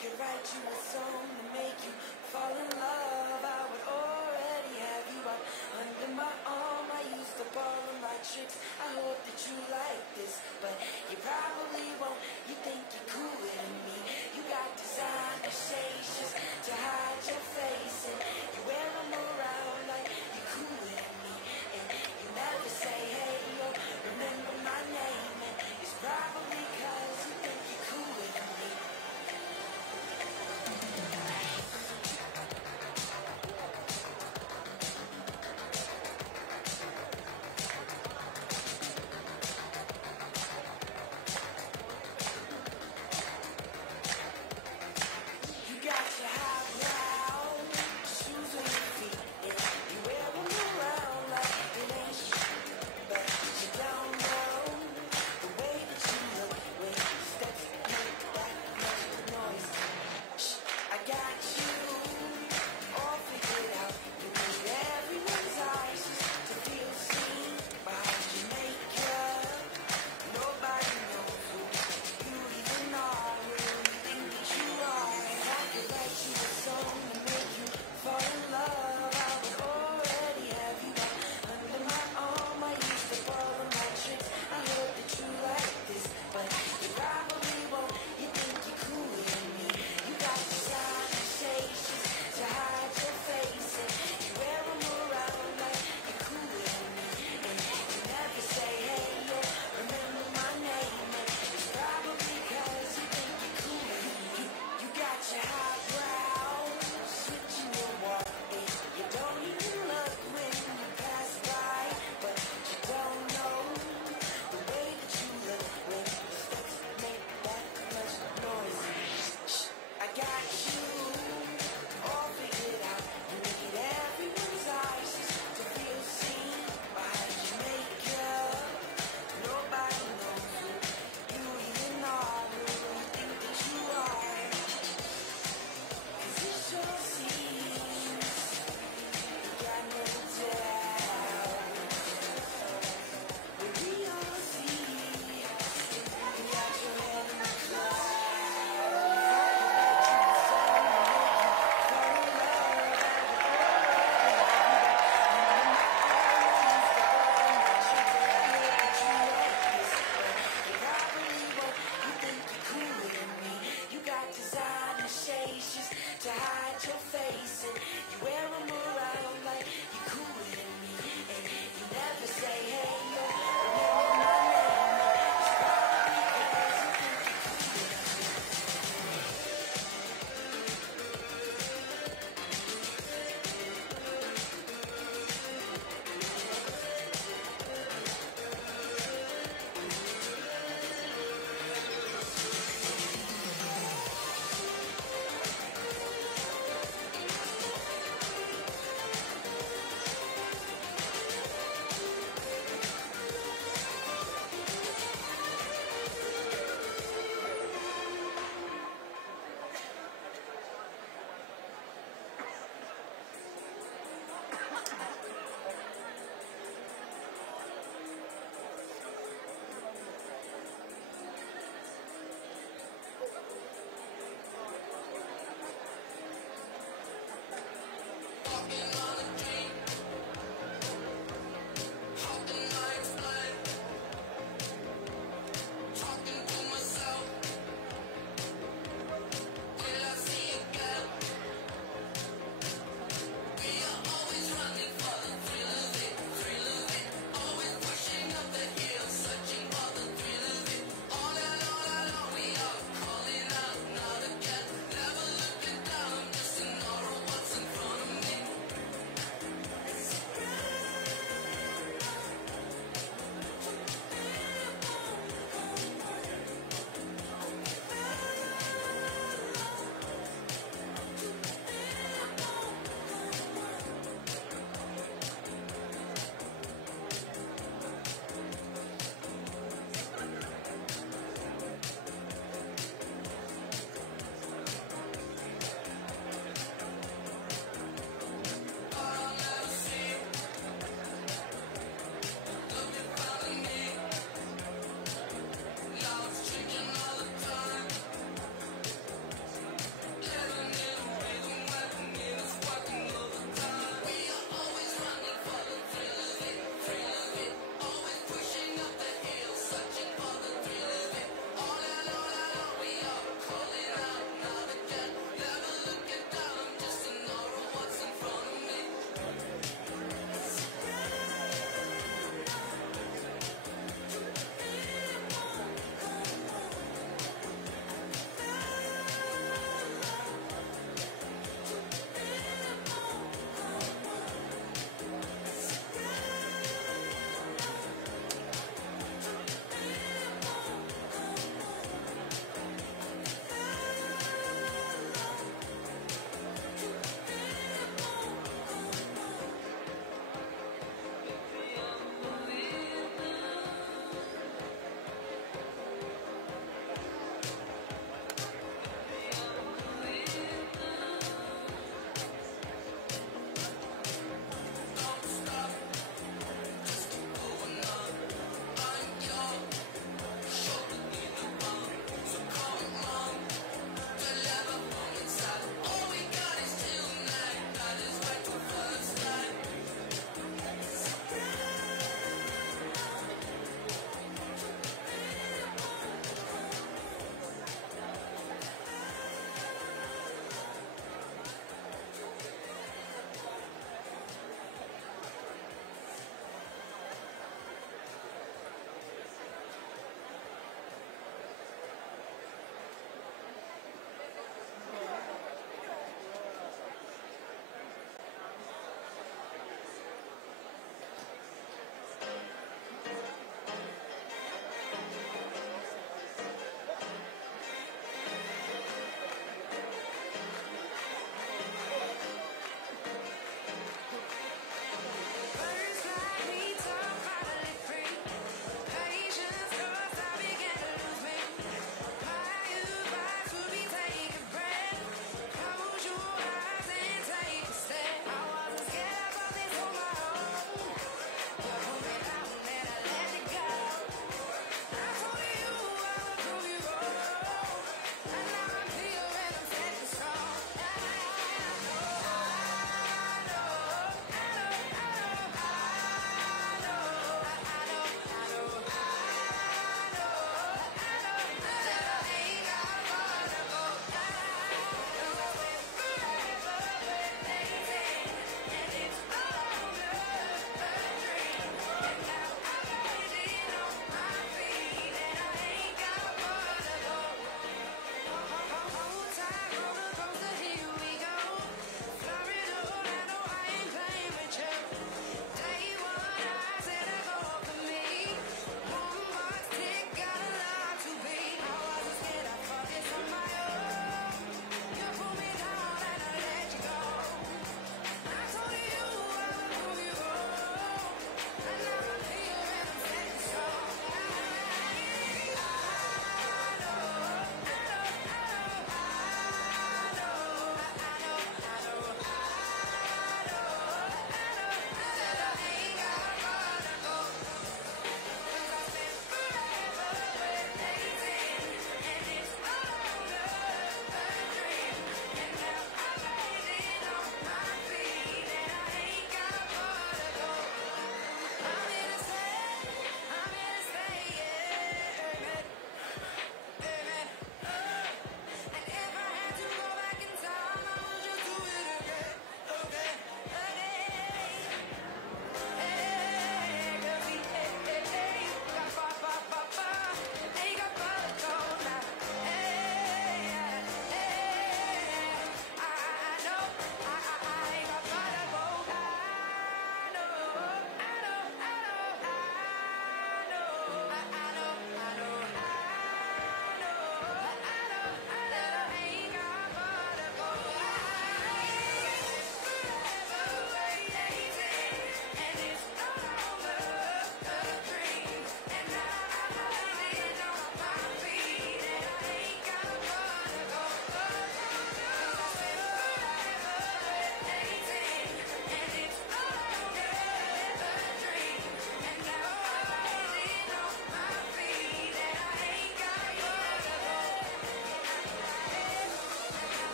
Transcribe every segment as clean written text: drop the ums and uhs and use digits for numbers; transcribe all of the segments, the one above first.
could write you a song to make you fall in love. I would already have you up under my arm. I used up all of my tricks. I hope that you like this, but you probably won't. You think you're cooler than me. You got designer shades just to hide your face, and you wear them around like you're cooler than me. And you never say, hey, yo, remember my name. And it's probably 'cause you think you're cooler than me.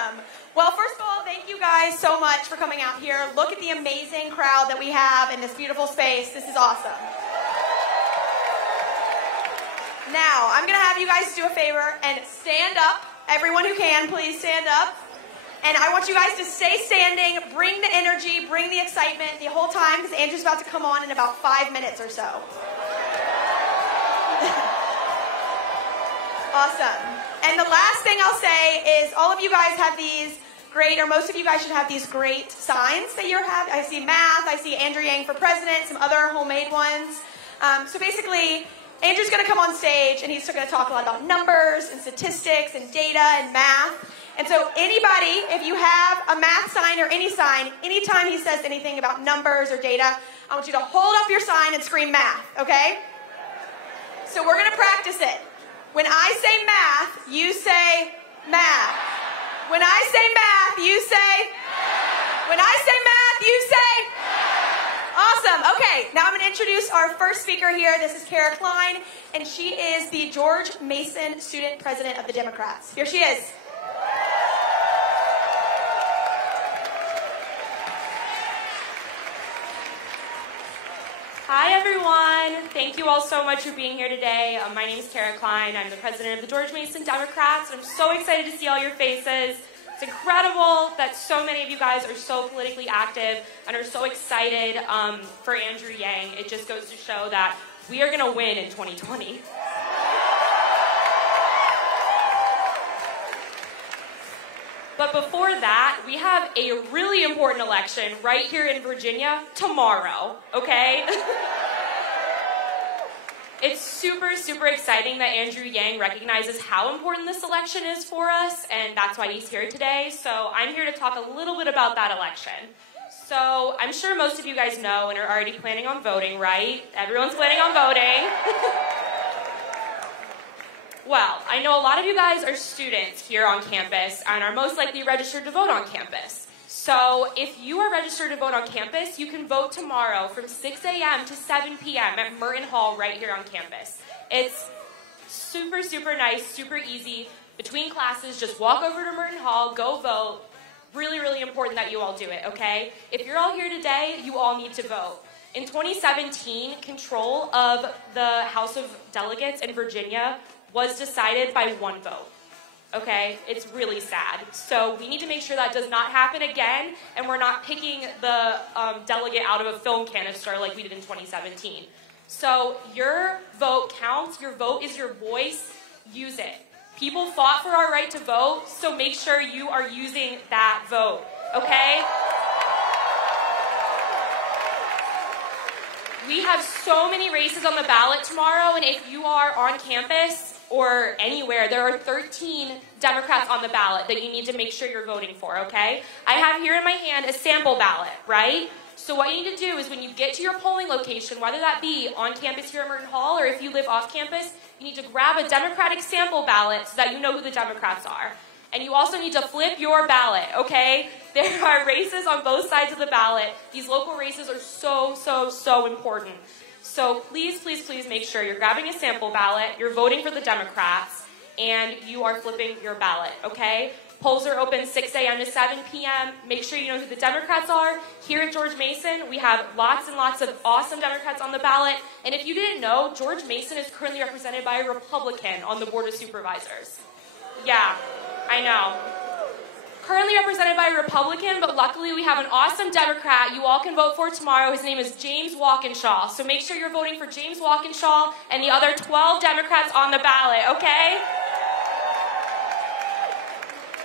Awesome. Well, first of all, thank you guys so much for coming out here. Look at the amazing crowd that we have in this beautiful space. This is awesome. Now, I'm going to have you guys do a favor and stand up. Everyone who can, please stand up. And I want you guys to stay standing, bring the energy, bring the excitement the whole time, because Andrew's about to come on in about 5 minutes or so. Awesome. And the last thing I'll say is all of you guys have these great, or most of you guys should have these great signs that you're having. I see math, I see Andrew Yang for president, some other homemade ones. So basically, Andrew's going to come on stage, and he's going to talk a lot about numbers and statistics and data and math. And so anybody, if you have a math sign or any sign, anytime he says anything about numbers or data, I want you to hold up your sign and scream math, okay? So we're going to practice it. When I say math, you say math. When I say math, you say math. When I say math, you say math. Awesome. Okay, now I'm going to introduce our first speaker here. This is Kara Klein, and she is the George Mason Student President of the Democrats. Here she is. Hi everyone, thank you all so much for being here today. My name is Kara Klein, I'm the president of the George Mason Democrats, and I'm so excited to see all your faces. It's incredible that so many of you guys are so politically active and are so excited for Andrew Yang. It just goes to show that we are going to win in 2020. But before that, we have a really important election right here in Virginia tomorrow, okay? It's super, super exciting that Andrew Yang recognizes how important this election is for us, and that's why he's here today. So I'm here to talk a little bit about that election. So I'm sure most of you guys know and are already planning on voting, right? Everyone's planning on voting. Well, I know a lot of you guys are students here on campus and are most likely registered to vote on campus. So if you are registered to vote on campus, you can vote tomorrow from 6 a.m. to 7 p.m. at Merton Hall right here on campus. It's super, super nice, super easy. Between classes, just walk over to Merton Hall, go vote. Really, really important that you all do it, okay? If you're all here today, you all need to vote. In 2017, control of the House of Delegates in Virginia was decided by one vote, okay? It's really sad. So we need to make sure that does not happen again, and we're not picking the delegate out of a film canister like we did in 2017. So your vote counts. Your vote is your voice. Use it. People fought for our right to vote, so make sure you are using that vote, okay? We have so many races on the ballot tomorrow, and if you are on campus or anywhere, there are 13 Democrats on the ballot that you need to make sure you're voting for, okay? I have here in my hand a sample ballot, right? So what you need to do is when you get to your polling location, whether that be on campus here at Merton Hall or if you live off campus, you need to grab a Democratic sample ballot so that you know who the Democrats are. And you also need to flip your ballot, okay? There are races on both sides of the ballot. These local races are so, so, so important. So please, please, please make sure you're grabbing a sample ballot, you're voting for the Democrats, and you are flipping your ballot, okay? Polls are open 6 a.m. to 7 p.m. Make sure you know who the Democrats are. Here at George Mason, we have lots and lots of awesome Democrats on the ballot. And if you didn't know, George Mason is currently represented by a Republican on the Board of Supervisors. Yeah, I know. Currently represented by a Republican, but luckily we have an awesome Democrat you all can vote for tomorrow. His name is James Walkinshaw. So make sure you're voting for James Walkinshaw and the other 12 Democrats on the ballot, okay?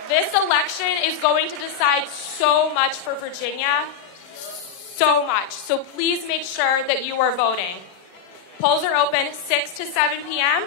This election is going to decide so much for Virginia, so much. So please make sure that you are voting. Polls are open 6 to 7 p.m.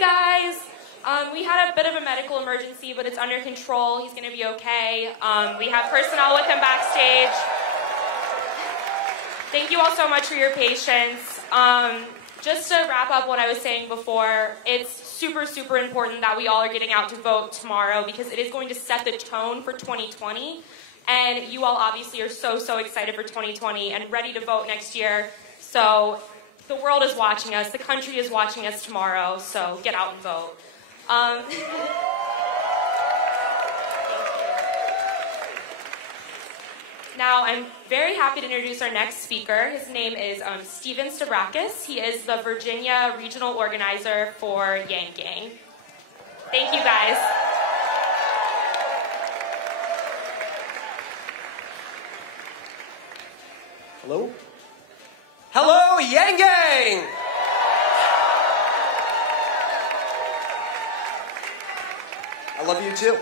guys. We had a bit of a medical emergency, but it's under control. He's going to be okay. We have personnel with him backstage. Thank you all so much for your patience. Just to wrap up what I was saying before, it's super, super important that we all are getting out to vote tomorrow because it is going to set the tone for 2020. And you all obviously are so, so excited for 2020 and ready to vote next year. So the world is watching us. The country is watching us tomorrow. So get out and vote. Now, I'm very happy to introduce our next speaker. His name is Steven Stavrakis. He is the Virginia Regional Organizer for Yang Gang. Thank you, guys. Hello? Hello, Yang Gang! I love you too.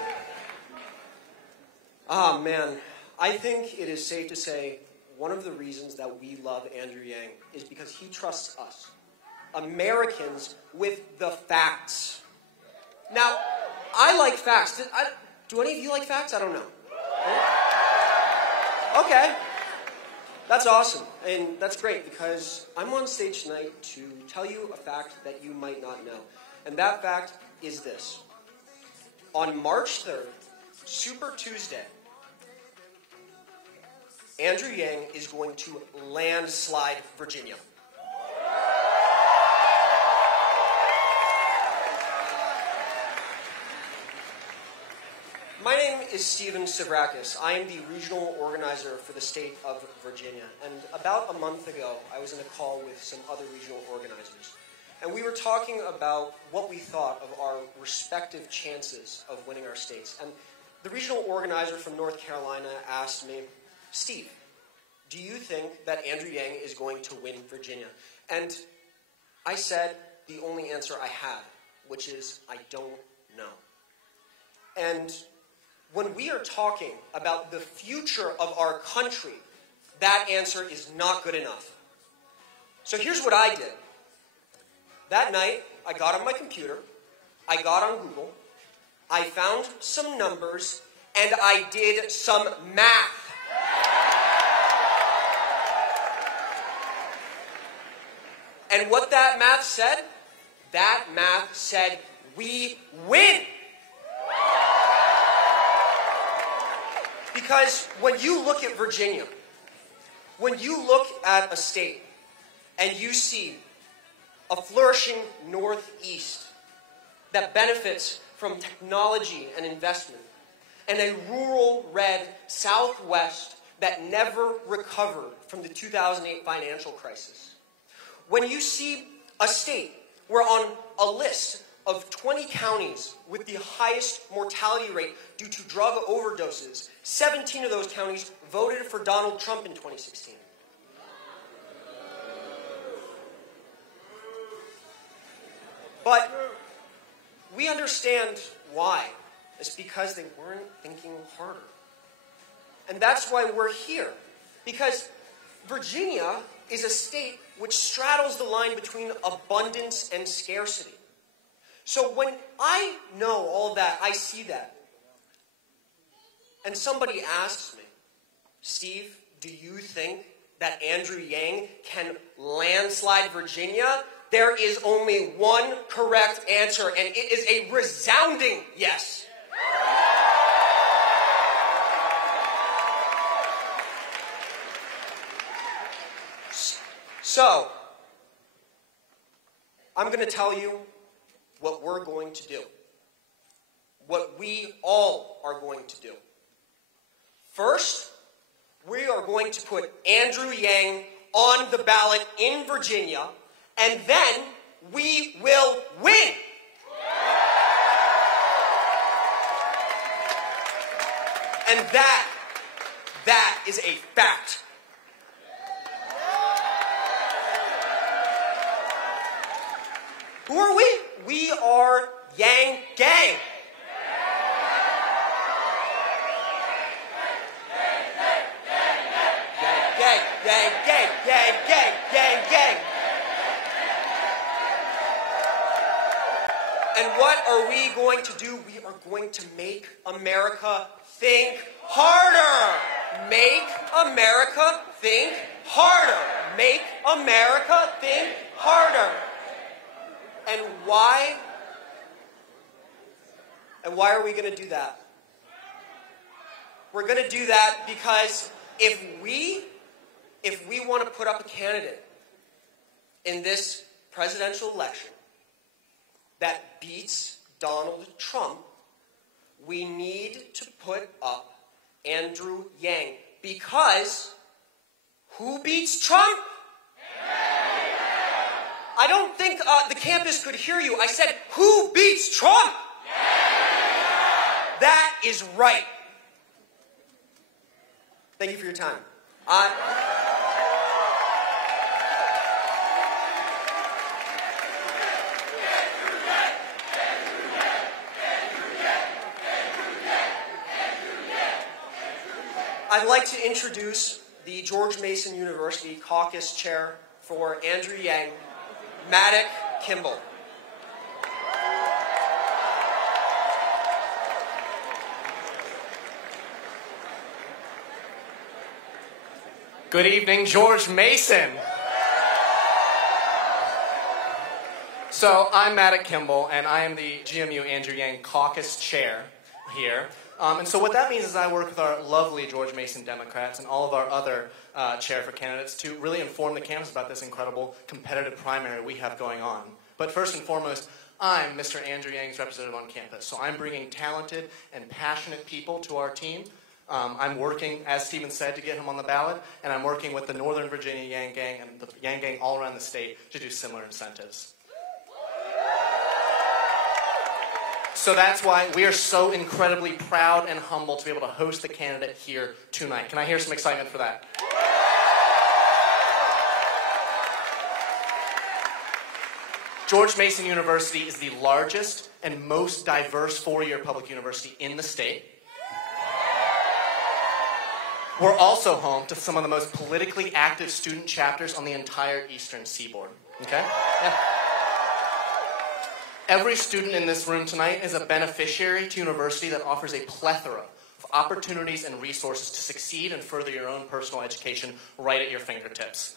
Ah, man. I think it is safe to say one of the reasons that we love Andrew Yang is because he trusts us, Americans, with the facts. Now, I like facts. Do any of you like facts? I don't know. Okay. That's awesome, and that's great because I'm on stage tonight to tell you a fact that you might not know. And that fact is this. On March 3rd, Super Tuesday, Andrew Yang is going to landslide Virginia. My name is Steven Stavrakis. I am the regional organizer for the state of Virginia. And about a month ago, I was in a call with some other regional organizers. And we were talking about what we thought of our respective chances of winning our states. And the regional organizer from North Carolina asked me, Steve, do you think that Andrew Yang is going to win Virginia? And I said the only answer I had, which is I don't know. And when we are talking about the future of our country, that answer is not good enough. So here's what I did. That night, I got on my computer, I got on Google, I found some numbers, and I did some math. And what that math said? That math said, we win! Because when you look at Virginia, when you look at a state and you see a flourishing Northeast that benefits from technology and investment, and a rural red Southwest that never recovered from the 2008 financial crisis, when you see a state where on a list of 20 counties with the highest mortality rate due to drug overdoses, 17 of those counties voted for Donald Trump in 2016. But we understand why. It's because they weren't thinking harder. And that's why we're here. Because Virginia is a state which straddles the line between abundance and scarcity. So when I know all that, I see that, and somebody asks me, Steve, do you think that Andrew Yang can landslide Virginia? There is only one correct answer, and it is a resounding yes. So, I'm going to tell you what we're going to do. What we all are going to do. First, we are going to put Andrew Yang on the ballot in Virginia, and then we will win. And that is a fact. Who are we? We are Yang Gang. Gang, gang, gang, gang, gang, gang, gang. And what are we going to do? We are going to make America think harder. Make America think harder. Make America think harder. And why? And why are we going to do that? We're going to do that because if we want to put up a candidate in this presidential election that beats Donald Trump, we need to put up Andrew Yang. Because who beats Trump? I don't think the campus could hear you. I said, who beats Trump? That is right. Thank you for your time. I'd like to introduce the George Mason University Caucus Chair for Andrew Yang, Maddock Kimball. Good evening, George Mason. So I'm Maddock Kimball, and I am the GMU Andrew Yang Caucus Chair here. And so what that means is I work with our lovely George Mason Democrats and all of our other chair for candidates to really inform the campus about this incredible competitive primary we have going on. But first and foremost, I'm Mr. Andrew Yang's representative on campus. So I'm bringing talented and passionate people to our team. I'm working, as Stephen said, to get him on the ballot, and I'm working with the Northern Virginia Yang Gang and the Yang Gang all around the state to do similar incentives. So that's why we are so incredibly proud and humble to be able to host the candidate here tonight. Can I hear some excitement for that? George Mason University is the largest and most diverse four-year public university in the state. We're also home to some of the most politically active student chapters on the entire Eastern Seaboard. Okay? Yeah. Every student in this room tonight is a beneficiary to university that offers a plethora of opportunities and resources to succeed and further your own personal education right at your fingertips.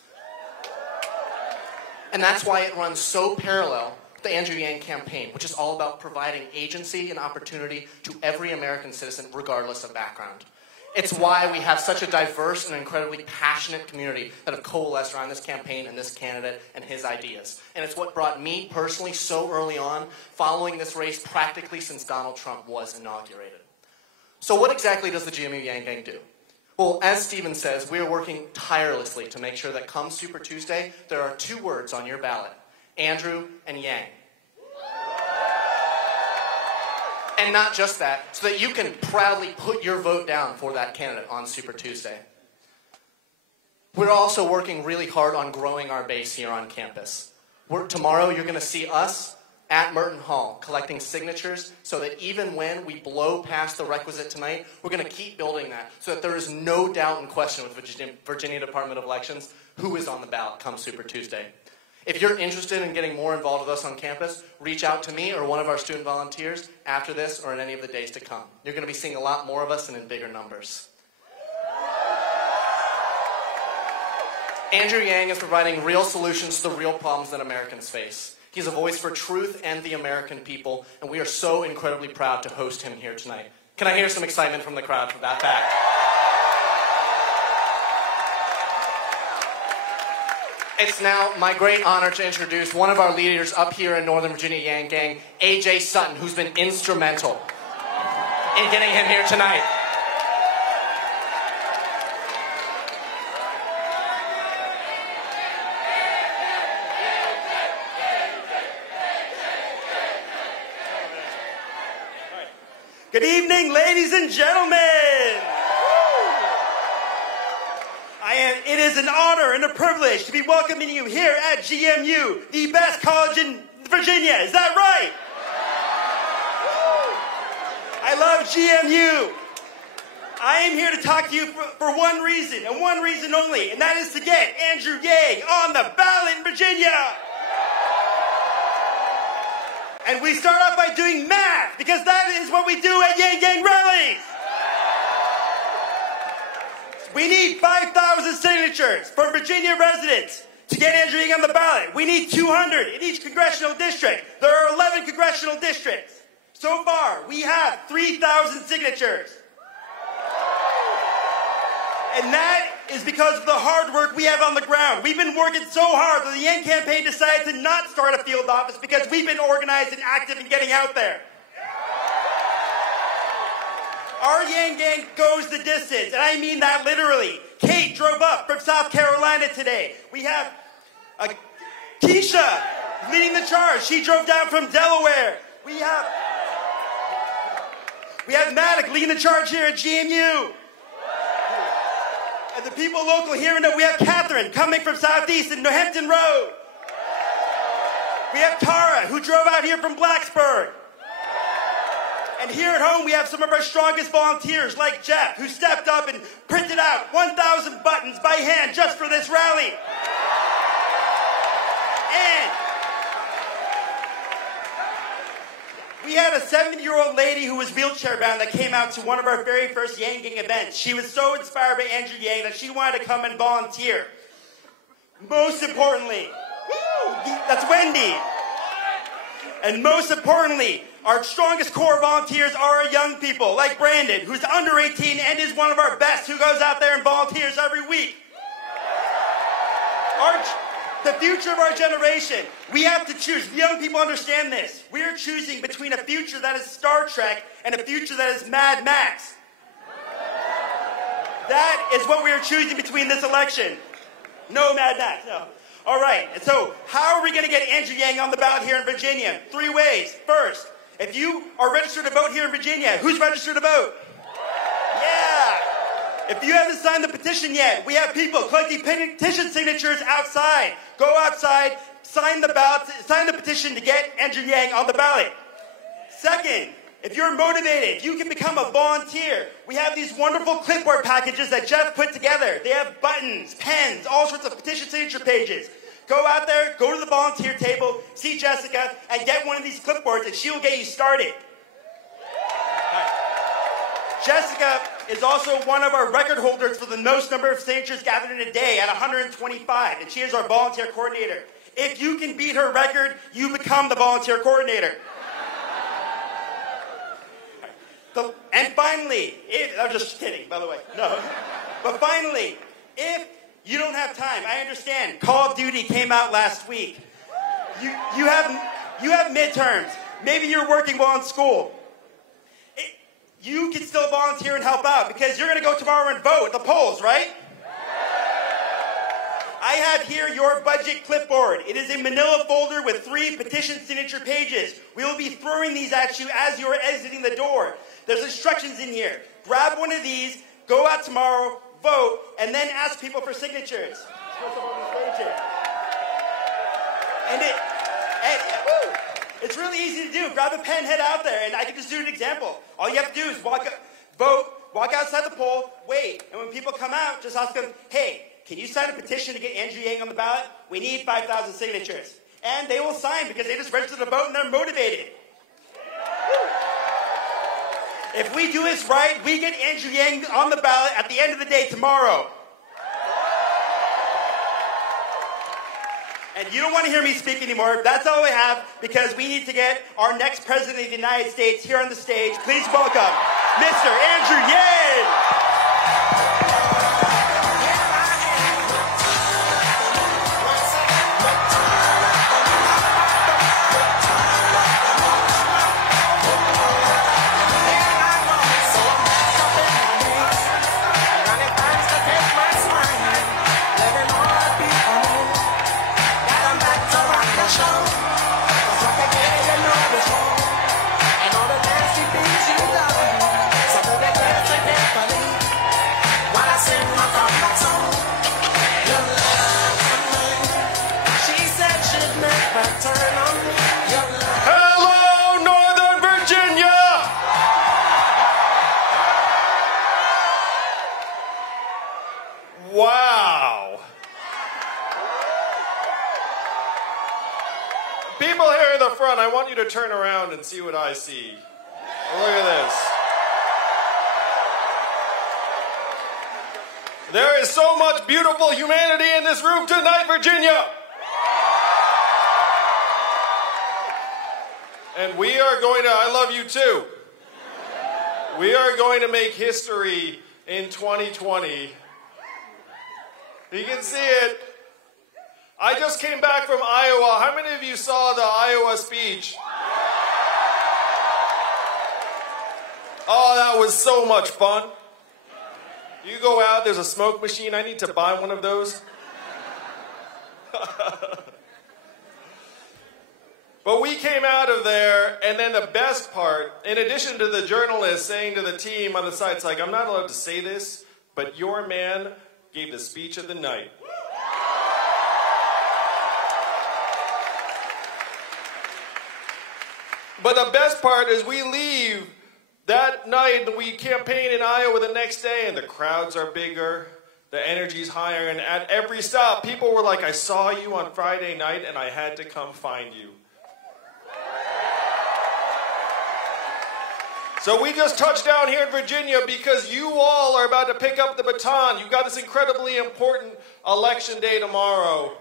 And that's why it runs so parallel with the Andrew Yang campaign, which is all about providing agency and opportunity to every American citizen, regardless of background. It's why we have such a diverse and incredibly passionate community that have coalesced around this campaign and this candidate and his ideas. And it's what brought me personally so early on, following this race practically since Donald Trump was inaugurated. So what exactly does the GMU Yang Gang do? Well, as Stephen says, we are working tirelessly to make sure that come Super Tuesday, there are two words on your ballot, Andrew and Yang. And not just that, so that you can proudly put your vote down for that candidate on Super Tuesday. We're also working really hard on growing our base here on campus. Tomorrow you're going to see us at Merton Hall collecting signatures so that even when we blow past the requisite tonight, we're going to keep building that so that there is no doubt and question with Virginia Department of Elections who is on the ballot come Super Tuesday. If you're interested in getting more involved with us on campus, reach out to me or one of our student volunteers after this or in any of the days to come. You're going to be seeing a lot more of us and in bigger numbers. Andrew Yang is providing real solutions to the real problems that Americans face. He's a voice for truth and the American people, and we are so incredibly proud to host him here tonight. Can I hear some excitement from the crowd for that fact? It's now my great honor to introduce one of our leaders up here in Northern Virginia Yang Gang, A.J. Sutton, who's been instrumental in getting him here tonight. Good evening, ladies and gentlemen. It is an honor and a privilege to be welcoming you here at GMU, the best college in Virginia. Is that right? I love GMU. I am here to talk to you for one reason, and one reason only, and that is to get Andrew Yang on the ballot in Virginia. And we start off by doing math, because that is what we do at Yang Gang rallies. We need 5,000 signatures from Virginia residents to get Andrew Yang on the ballot. We need 200 in each congressional district. There are 11 congressional districts. So far, we have 3,000 signatures. And that is because of the hard work we have on the ground. We've been working so hard that the Yang campaign decided to not start a field office because we've been organized and active and getting out there. Our Yang Gang goes the distance, and I mean that literally. Kate drove up from South Carolina today. We have Keisha leading the charge. She drove down from Delaware. We have Maddox leading the charge here at GMU. And the people local here know we have Catherine coming from Southeast in New Hampton Road. We have Tara, who drove out here from Blacksburg. And here at home, we have some of our strongest volunteers, like Jeff, who stepped up and printed out 1,000 buttons by hand just for this rally. And we had a 70-year-old lady who was wheelchair-bound that came out to one of our very first Yang Gang events. She was so inspired by Andrew Yang that she wanted to come and volunteer. Most importantly, that's Wendy. And most importantly, our strongest core volunteers are our young people, like Brandon, who's under 18 and is one of our best, who goes out there and volunteers every week. The future of our generation, we have to choose. Young people understand this. We are choosing between a future that is Star Trek and a future that is Mad Max. That is what we are choosing between this election. No Mad Max, no. All right, and so how are we going to get Andrew Yang on the ballot here in Virginia? 3 ways. First, if you are registered to vote here in Virginia, who's registered to vote? Yeah. If you haven't signed the petition yet, we have people collecting petition signatures outside. Go outside, sign the ballot, sign the petition to get Andrew Yang on the ballot. Second, if you're motivated, you can become a volunteer. We have these wonderful clipboard packages that Jeff put together. They have buttons, pens, all sorts of petition signature pages. Go out there, go to the volunteer table, see Jessica, and get one of these clipboards, and she will get you started. Jessica is also one of our record holders for the most number of signatures gathered in a day at 125, and she is our volunteer coordinator. If you can beat her record, you become the volunteer coordinator. And finally, I'm just kidding, by the way. No. But finally, if you don't have time, I understand. Call of Duty came out last week. You have midterms. Maybe you're working while in school. You can still volunteer and help out because you're going to go tomorrow and vote at the polls, right? I have here your budget clipboard. It is a manila folder with 3 petition signature pages. We will be throwing these at you as you are exiting the door. There's instructions in here. Grab one of these, go out tomorrow, vote, and then ask people for signatures. It's really easy to do. Grab a pen, head out there, and I can just do an example. All you have to do is vote, walk outside the poll, wait, and when people come out, just ask them, hey, can you sign a petition to get Andrew Yang on the ballot? We need 5,000 signatures. And they will sign because they just registered to vote and they're motivated. If we do this right, we get Andrew Yang on the ballot at the end of the day tomorrow. And you don't want to hear me speak anymore. That's all I have because we need to get our next president of the United States here on the stage. Please welcome Mr. Andrew Yang. I want you to turn around and see what I see. Look at this. There is so much beautiful humanity in this room tonight, Virginia. And we are going to, I love you too. We are going to make history in 2020. You can see it. I just came back from Iowa. How many of you saw the Iowa speech? Oh, that was so much fun. You go out, there's a smoke machine. I need to buy one of those. But we came out of there, and then the best part, in addition to the journalist saying to the team on the side, it's like, I'm not allowed to say this, but your man gave the speech of the night. But the best part is we leave that night, and we campaign in Iowa the next day, and the crowds are bigger, the energy's higher, and at every stop, people were like, I saw you on Friday night, and I had to come find you. So we just touched down here in Virginia because you all are about to pick up the baton. You've got this incredibly important election day tomorrow.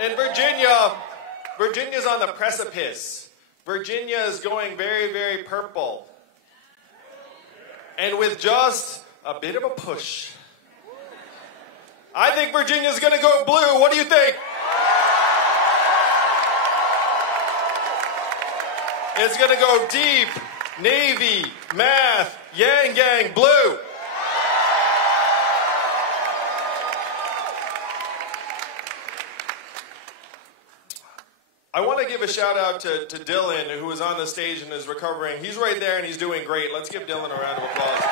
And Virginia's on the precipice. Virginia is going very, very purple. And with just a bit of a push, I think Virginia's going to go blue. What do you think? It's going to go deep. Navy, math, yang gang, blue. I want to give a shout out to Dylan, who is on the stage and is recovering. He's right there and he's doing great. Let's give Dylan a round of applause.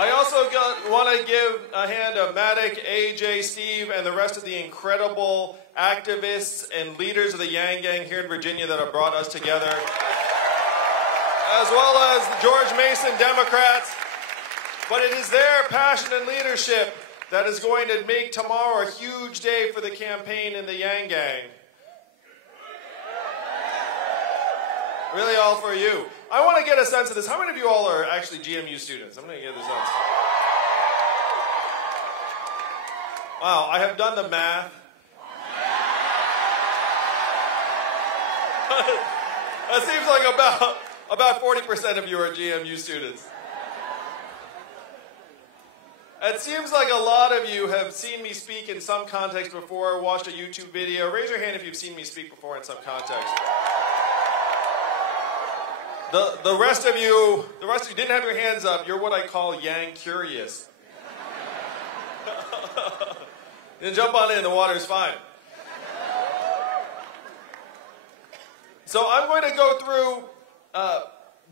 I also want to give a hand to Maddox, AJ, Steve, and the rest of the incredible activists and leaders of the Yang Gang here in Virginia that have brought us together, as well as the George Mason Democrats. But it is their passion and leadership that is going to make tomorrow a huge day for the campaign in the Yang Gang. Really all for you. I want to get a sense of this. How many of you all are actually GMU students? I'm going to get a sense. Wow, I have done the math. It seems like about 40% of you are GMU students. It seems like a lot of you have seen me speak in some context before, watched a YouTube video. Raise your hand if you've seen me speak before in some context. The rest of you didn't have your hands up. You're what I call Yang curious. You jump on in, the water's fine. So I'm going to go through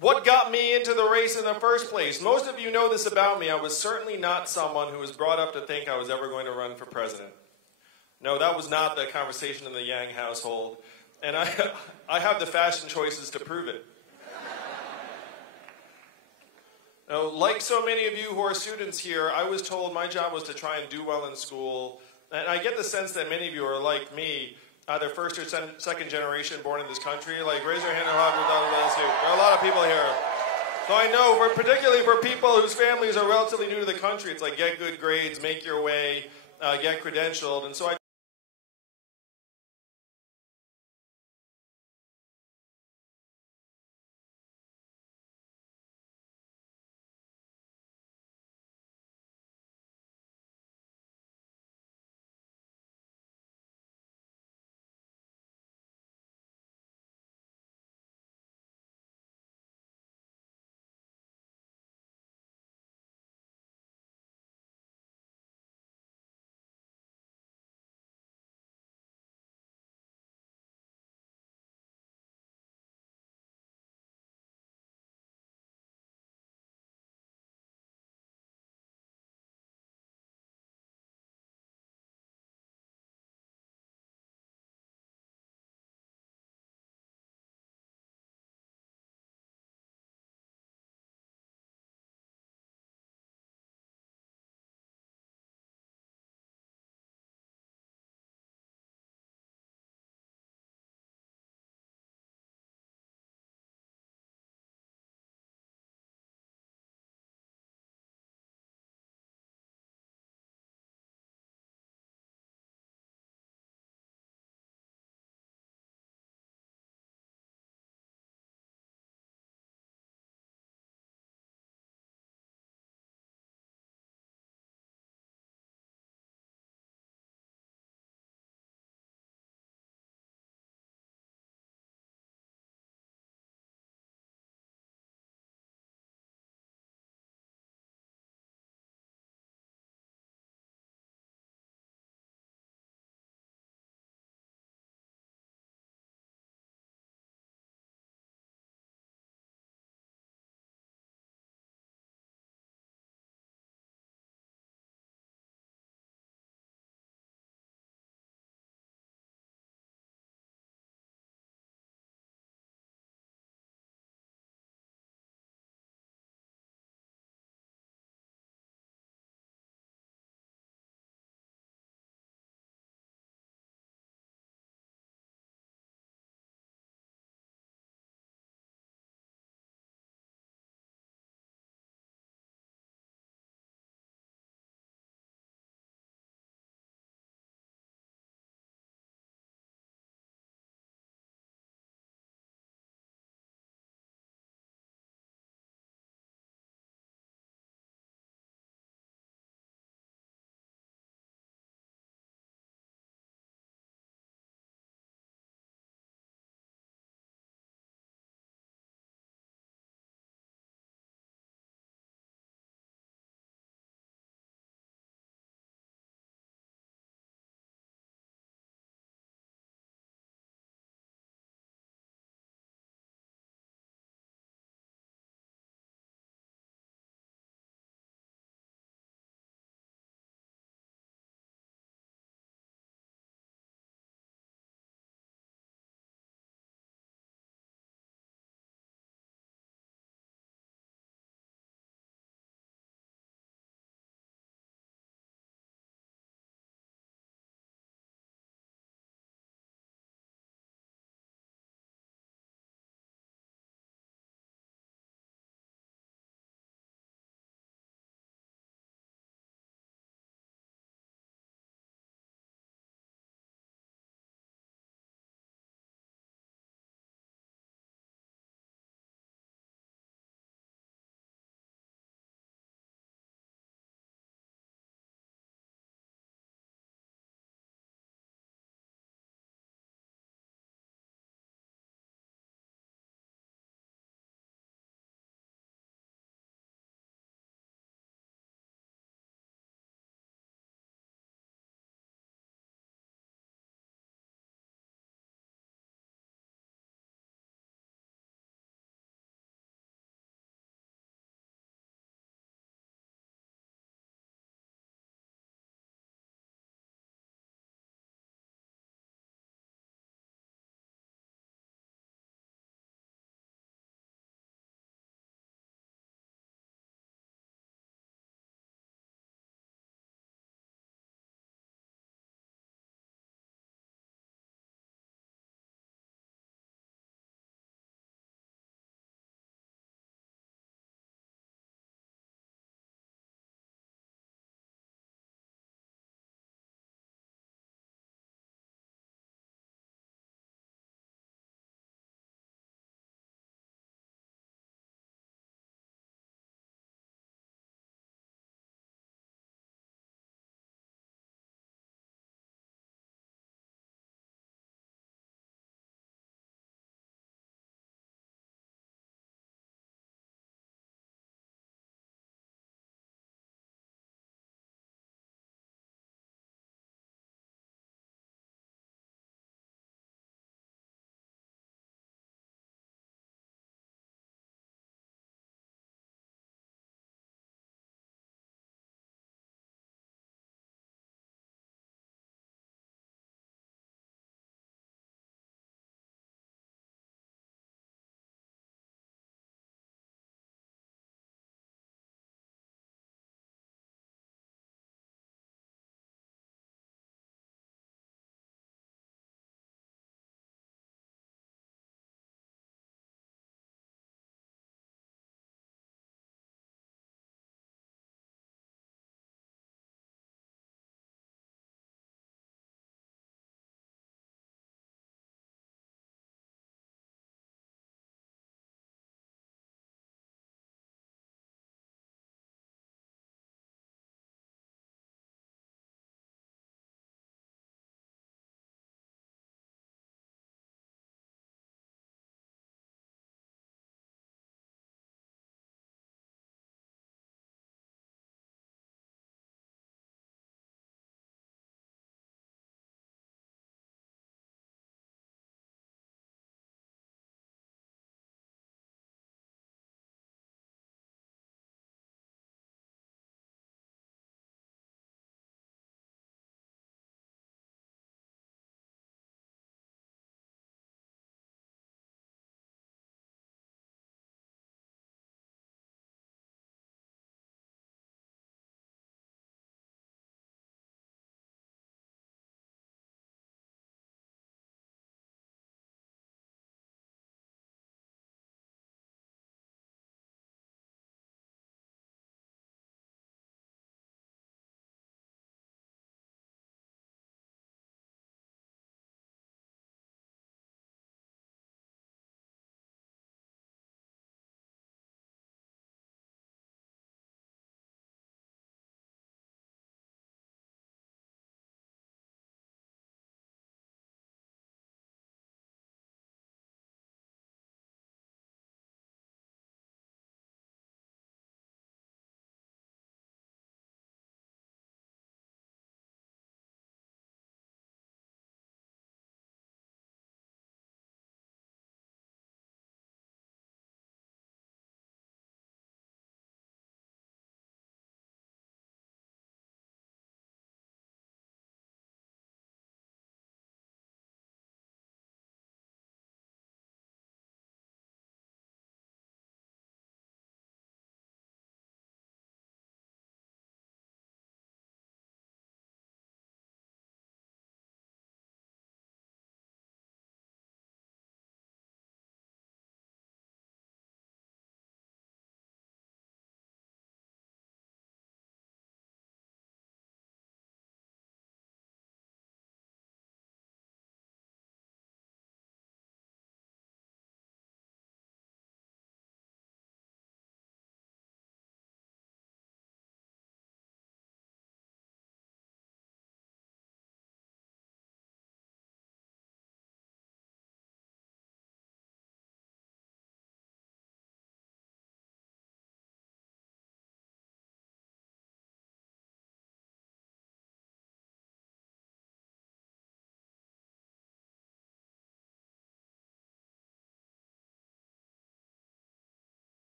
what got me into the race in the first place. Most of you know this about me. I was certainly not someone who was brought up to think I was ever going to run for president. No, that was not the conversation in the Yang household. And I have the fashion choices to prove it. Now, like so many of you who are students here, I was told my job was to try and do well in school. And I get the sense that many of you are like me, either first or second generation born in this country. Like, raise your hand and hug without this. There are a lot of people here. So I know, particularly for people whose families are relatively new to the country, it's like get good grades, make your way, get credentialed. And so I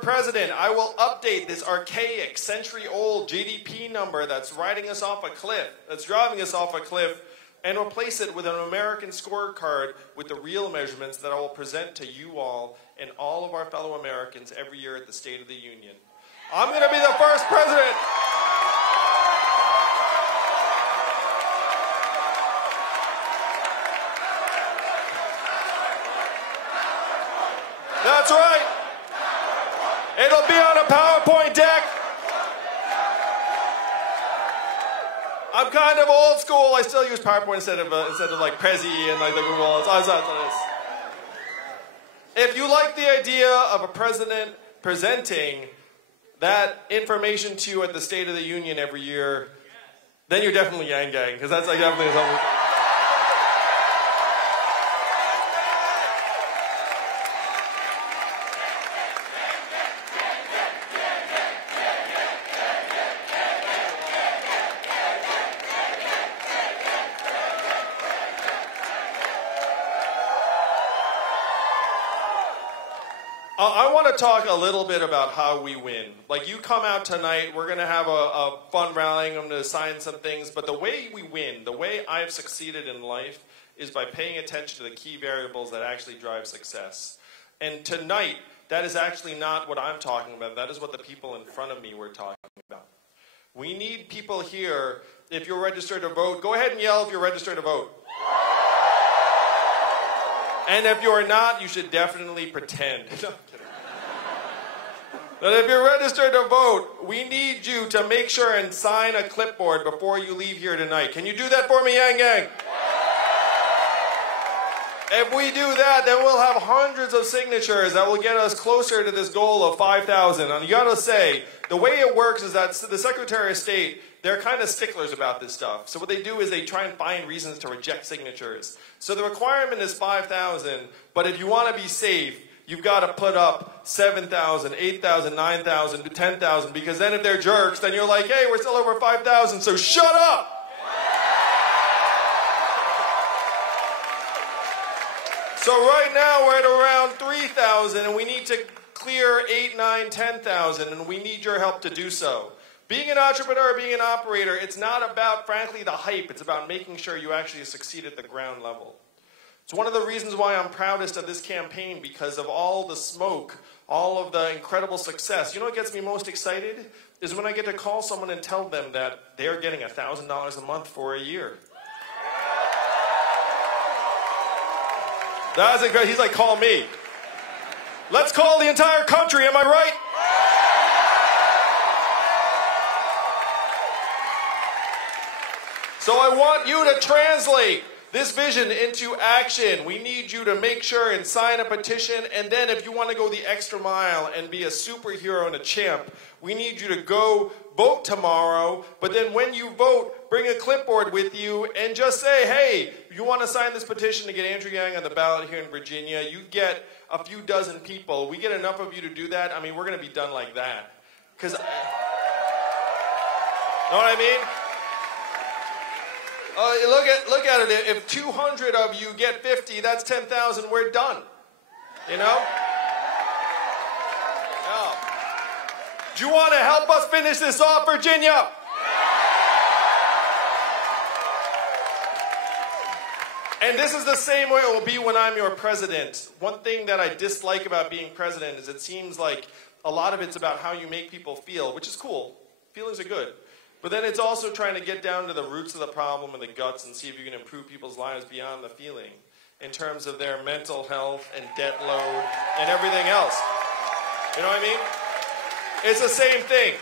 president, I will update this archaic, century-old GDP number that's riding us off a cliff, that's driving us off a cliff, and replace it with an American scorecard with the real measurements that I will present to you all and all of our fellow Americans every year at the State of the Union. I'm going to be the first president. That's right. It'll be on a PowerPoint deck. I'm kind of old school. I still use PowerPoint instead of like Prezi and like the Google. If you like the idea of a president presenting that information to you at the State of the Union every year, then you're definitely Yang Gang, because that's like definitely something. I want to talk a little bit about how we win. Like, you come out tonight, we're going to have a fun rallying, I'm going to sign some things, but the way we win, the way I've succeeded in life, is by paying attention to the key variables that actually drive success. And tonight, that is actually not what I'm talking about. That is what the people in front of me were talking about. We need people here, if you're registered to vote, go ahead and yell if you're registered to vote. And if you're not, you should definitely pretend. But if you're registered to vote, we need you to make sure and sign a clipboard before you leave here tonight. Can you do that for me, Yang Gang? If we do that, then we'll have hundreds of signatures that will get us closer to this goal of 5,000. And you gotta say, the way it works is that the Secretary of State, they're kind of sticklers about this stuff. So what they do is they try and find reasons to reject signatures. So the requirement is 5,000, but if you want to be safe, you've got to put up 7,000, 8,000, 9,000, 10,000, because then if they're jerks, then you're like, hey, we're still over 5,000, so shut up! So right now we're at around 3,000, and we need to clear 8, 9, 10,000, and we need your help to do so. Being an entrepreneur, being an operator, it's not about, frankly, the hype. It's about making sure you actually succeed at the ground level. It's one of the reasons why I'm proudest of this campaign, because of all the smoke, all of the incredible success. You know what gets me most excited? Is when I get to call someone and tell them that they're getting $1,000 a month for a year. That's incredible. He's like, call me. Let's call the entire country, am I right? So I want you to translate this vision into action. We need you to make sure and sign a petition, and then if you want to go the extra mile and be a superhero and a champ, we need you to go vote tomorrow, but then when you vote, bring a clipboard with you and just say, hey, you want to sign this petition to get Andrew Yang on the ballot here in Virginia, you get a few dozen people. We get enough of you to do that, I mean, we're going to be done like that. Because, know what I mean? Look at it. If 200 of you get 50, that's 10,000. We're done. You know? Yeah. Do you want to help us finish this off, Virginia? And this is the same way it will be when I'm your president. One thing that I dislike about being president is it seems like a lot of it's about how you make people feel, which is cool. Feelings are good. But then it's also trying to get down to the roots of the problem and the guts and see if you can improve people's lives beyond the feeling in terms of their mental health and debt load and everything else. You know what I mean? It's the same thing.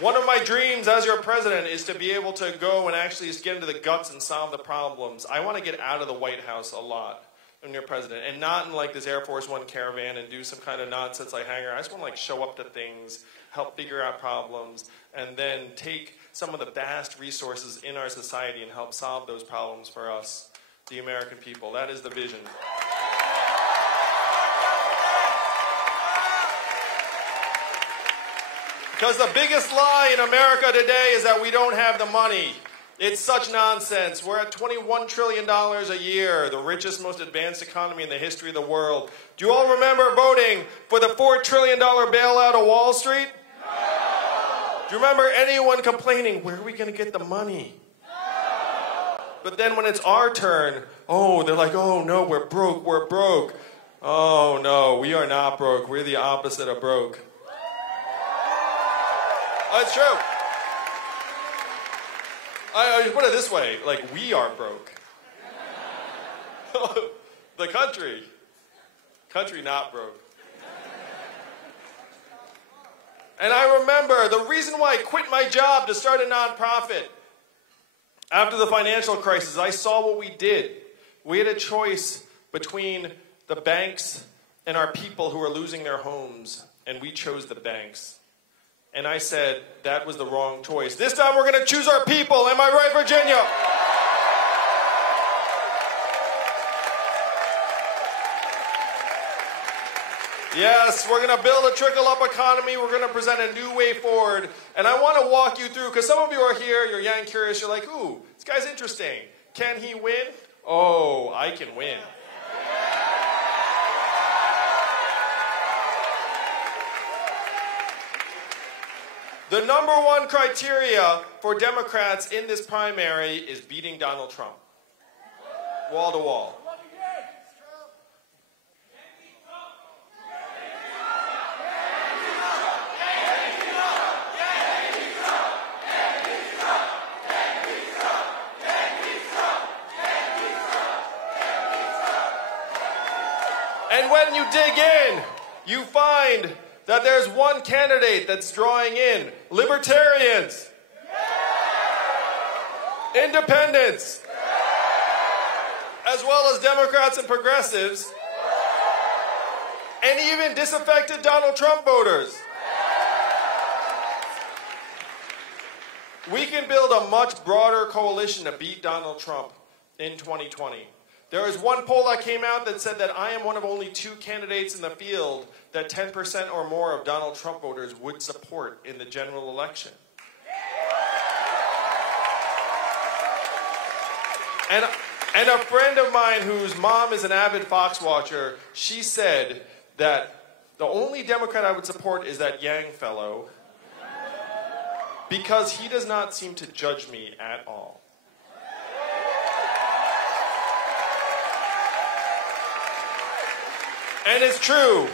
One of my dreams as your president is to be able to go and actually just get into the guts and solve the problems. I want to get out of the White House a lot when you're president, and not in like this Air Force One caravan and do some kind of nonsense like hangar. I just want to like show up to things, help figure out problems, and then take some of the vast resources in our society and help solve those problems for us, the American people. That is the vision. Because the biggest lie in America today is that we don't have the money. It's such nonsense. We're at $21 trillion a year, the richest, most advanced economy in the history of the world. Do you all remember voting for the $4 trillion bailout of Wall Street? No! Do you remember anyone complaining, where are we going to get the money? No! But then when it's our turn, they're like, oh no, we're broke, we're broke. Oh no, we are not broke. We're the opposite of broke. Oh, it's true. I put it this way, like, we are broke. The country not broke. And I remember the reason why I quit my job to start a nonprofit. After the financial crisis, I saw what we did. We had a choice between the banks and our people who are losing their homes, and we chose the banks. And I said, that was the wrong choice. This time we're going to choose our people. Am I right, Virginia? Yes, we're going to build a trickle-up economy. We're going to present a new way forward. And I want to walk you through, because some of you are here, you're young, curious, you're like, ooh, this guy's interesting. Can he win? Oh, I can win. The number one criteria for Democrats in this primary is beating Donald Trump. Wall to wall. And when you dig in, you find that there's one candidate that's drawing in libertarians, independents, as well as Democrats and progressives, and even disaffected Donald Trump voters. We can build a much broader coalition to beat Donald Trump in 2020. There was one poll that came out that said that I am one of only 2 candidates in the field that 10% or more of Donald Trump voters would support in the general election. And a friend of mine whose mom is an avid Fox watcher, she said that the only Democrat I would support is that Yang fellow because he does not seem to judge me at all. And it's true.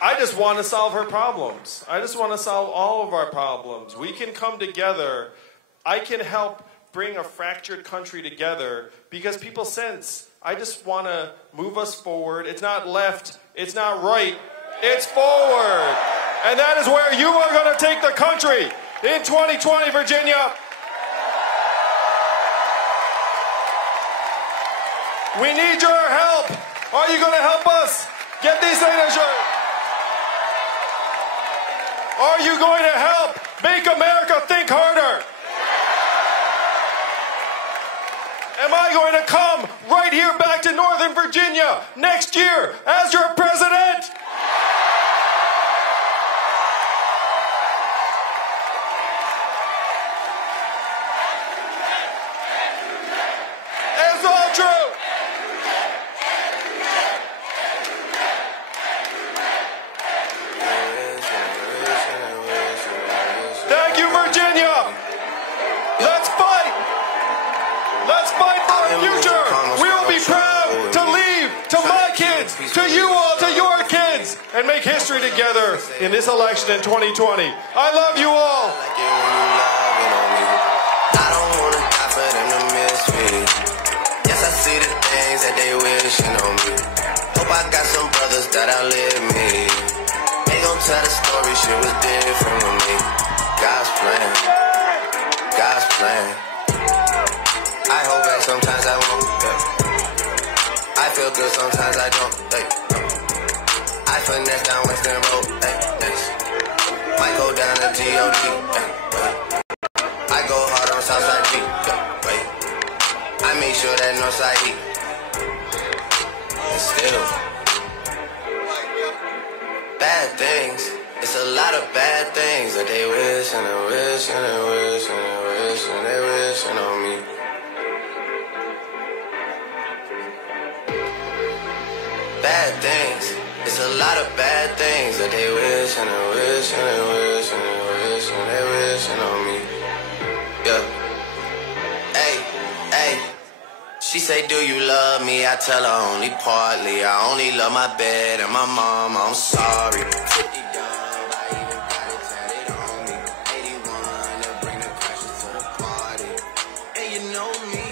I just want to solve her problems. I just want to solve all of our problems. We can come together. I can help bring a fractured country together because people sense I just want to move us forward. It's not left. It's not right. It's forward. And that is where you are going to take the country in 2020, Virginia. We need your help. Are you going to help us get these signatures? Are you going to help make America think harder? Am I going to come right here back to Northern Virginia next year as your president? It's all true. Thank you, Virginia. Let's fight. Let's fight for a future. We will be proud to leave to my kids, to you all, to your kids, and make history together in this election in 2020. I love you all. I don't want to die for them to miss me. Yes, I see the things that they wishing on me. Hope I got some brothers that outlive me. They gon' tell the story, shit was different with me. God's plan, God's plan. I hold back, sometimes I won't. I feel good, sometimes I don't. I finesse down Western Road. Might go down to G.O.D. I go hard on Southside G. I make sure that Northside E. And still, bad things. It's a lot of bad things that they wish and they wish and they wish and they wish and they wish and they wish. bad things. It's a lot of bad things that they wish and they wish and they wish and they wish and they wishing on me. Yeah. Hey, hey. She say, do you love me? I tell her only partly. I only love my bed and my mom. I'm sorry. 50 dub, I even got it tatted on me. 81 to bring the crashes to the party. And you know me.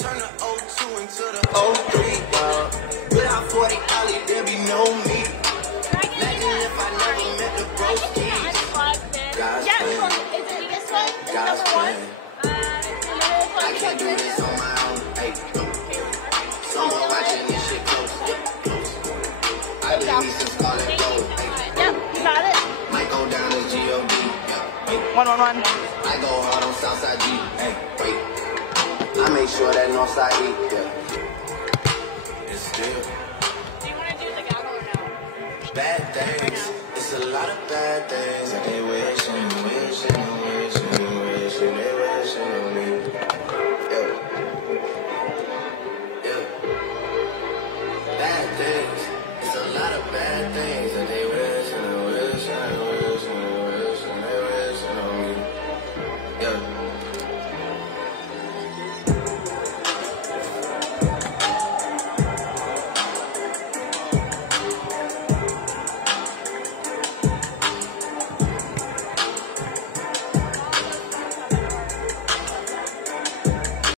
Turn the 02 into the 03. Without 40 Ollie, there be no me. Imagine if I never met the broskies. God's plan. God's plan. I can't do this on my own. Hey, someone watching this shit close. I believe me some Scarlet Gold. Yep, you got it. Might go down to G.O.D. 111. I go hard on Southside G. Hey, wait. I make sure that Northside E. Yeah. It's still. Do you want to do the gavel or no? Bad things. It's a lot of bad things that they wish and wish and wish and wish and they wish on me. Yeah. Yeah. Bad things. It's a lot of bad things that they wish and wish and wish and wish and they wish on me. Yeah.